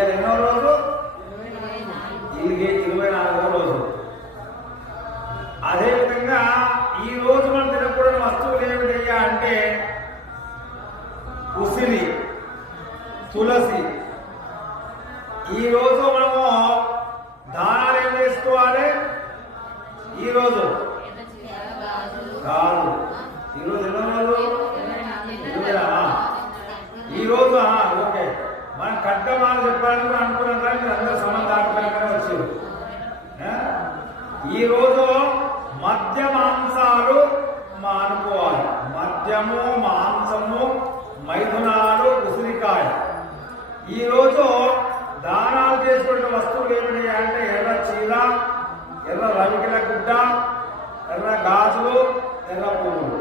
ఇవాళ ఎన్నో రోజు? 24వ రోజు. అదేవిధంగా ఈ రోజు మనం తినకూడని వస్తువులు ఏమిటయ్యా అంటే ఉసిరి, తులసి. ఈ రోజు మనము దానాలు ఏం చేసుకోవాలి? ఈరోజు కాదు, ఈరోజు ఎన్నో రోజు? ఈరోజు ఓకే. మనం కట్టమాలు చెప్పాలని కూడా అనుకున్నాం కానీ మీరు అందరూ సంబంధాత్మకంగా వచ్చారు. ఈరోజు మద్య మాంసాలు మానుకోవాలి. మద్యము, మాంసము, మైథునాలు, ఉసిరికాయ. ఈరోజు దానాలు చేసుకునే వస్తువులు ఏమిటి అంటే ఎర్ర చీర, ఎర్ర రవికిల గుడ్డ, ఎర్ర గాజులు, ఎర్ర పువ్వులు.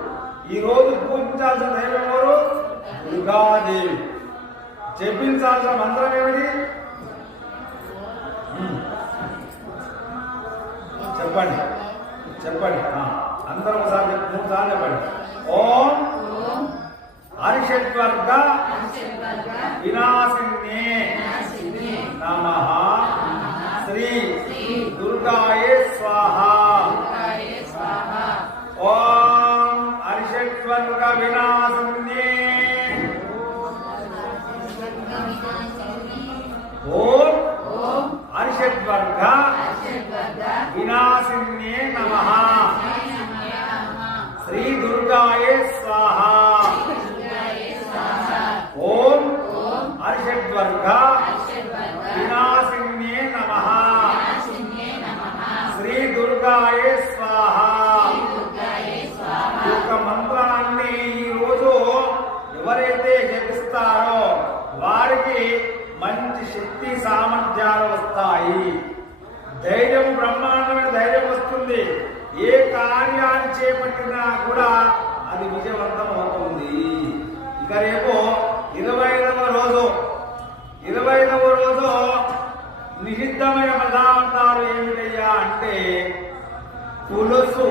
ఈరోజు పూజించాల్సిన దైవం ఎవరు? దుర్గాదేవి. జపించాల్సిన మంత్రం ఏమిటి? చెప్పండి చెప్పండి అందరూ ఒకసారి 3 సార్లు చెప్పండి. ఓం హరిషడ్వర్గ వినాశిన్యే నమః శ్రీ దుర్గాయే స్వాహా. ఓం హరిషడ్వర్గ వినాశిన్యే ఓం హరిషడ్వర్గ వినాశిన్యే నమః శ్రీ దుర్గాయే స్వాహా. ఓం హరిషడ్వర్గ వినాశిన్యే నమః శ్రీ దుర్గాయే స్వాహా. ఈ యొక్క మంత్రాన్ని ఈరోజు ఎవరైతే జపిస్తారో వారికి మంచి శక్తి సామర్థ్యాలు వస్తాయి. ధైర్యం, బ్రహ్మాండమైన ధైర్యం వస్తుంది. ఏ కార్యాన్ని చేపట్టినా కూడా అది విజయవంతం అవుతుంది. ఇక రేపు 25వ రోజు. 25వ రోజు నిషిద్ధమైన పదార్థాలు ఏమిటయ్యా అంటే పులుసు,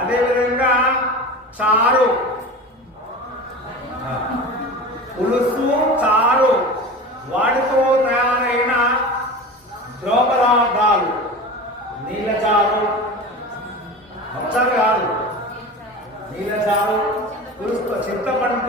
అదేవిధంగా చారు, పులుసు, చారు, వాటితో తయారైన ద్రవపదార్థాలు, నీళ్ళ చారు, పచ్చడి కాదు, నీళ్ళ చారు, పులుసు, చింతపండు